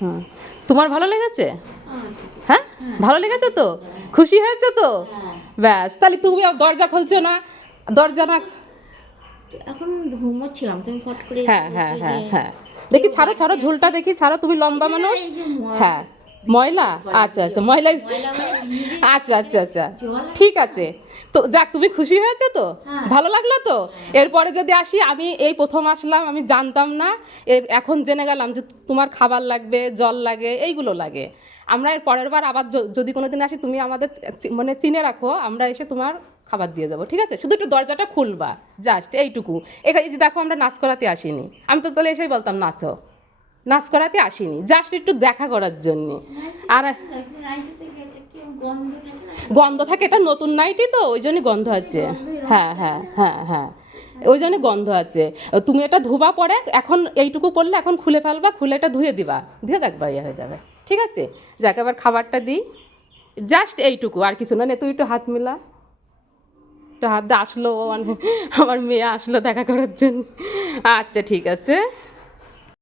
হুম, তোমার ভালো লেগেছে? হ্যাঁ, ভালো লেগেছে তো? খুশি হয়েছে তো? ব্যাস, তাহলে তুমি আর দরজা খুলছো না? দরজা না? এখন ঘুমোচ্ছিলাম, তুমি ফট করে হ্যাঁ এসে হ্যাঁ বলছো হ্যাঁ যে হ্যাঁ, দেখি কেউ ছাড়ো ছাড়ো, বাড়িতে ঝুলটা আছে। দেখি ছাড়ো, তুমি লম্বা এটা মানুষ। এই যে হ্যাঁ, ময়লা, ভিজিট করে, আচ্ছা আচ্ছা, ময়লা। ময়লা মানে ভিজে আচ্ছা আচ্ছা আচ্ছা, জল আছে ঠিক না? আছে। তো যাক, তুমি খুশি হয়েছে তো? হ্যাঁ। ভালো লাগলো তো? এরপরে যদি আসি, আমি এই প্রথম আসলাম, আমি জানতাম না, এখন জেনে গেলাম যে তোমার খাবার লাগবে, জল লাগে, এইগুলো লাগে। আমরা এর পরের বার আবার যদি কোনো দিন আসি, তুমি আমাদের মানে চিনে রাখো, আমরা এসে তোমার খাবার দিয়ে যাবো, ঠিক আছে? শুধু একটু দরজাটা খুলবা, জাস্ট এইটুকু। এখানে এই যে দেখো, আমরা নাচ করাতে আসিনি, আমি তো তাহলে এসেই বলতাম নাচো। নাচ করাতে আসিনি, জাস্ট একটু দেখা করার জন্যে। আর নাইটিতে গেলে কি গন্ধ থাকে না? গন্ধ থাকে, এটা নতুন নাইটি তো, ওই জন্যই গন্ধ আছে। হ্যাঁ হ্যাঁ হ্যাঁ হ্যাঁ, ওই জন্য গন্ধ আছে। তুমি এটা ধোবা পরে, এখন এইটুকু পড়লে এখন খুলে ফেলবা, খুলে এটা ধুয়ে দিবা, ধুয়ে দেখবা ইয়ে হয়ে যাবে, ঠিক আছে? যাকে আবার খাবারটা দিই, জাস্ট এইটুকু, আর কিছু না। নে তুই একটু হাত মিলা, একটু হাত দিয়ে আসলো, মানে আমার মেয়ে আসলো দেখা করার জন্য। আচ্ছা ঠিক আছে।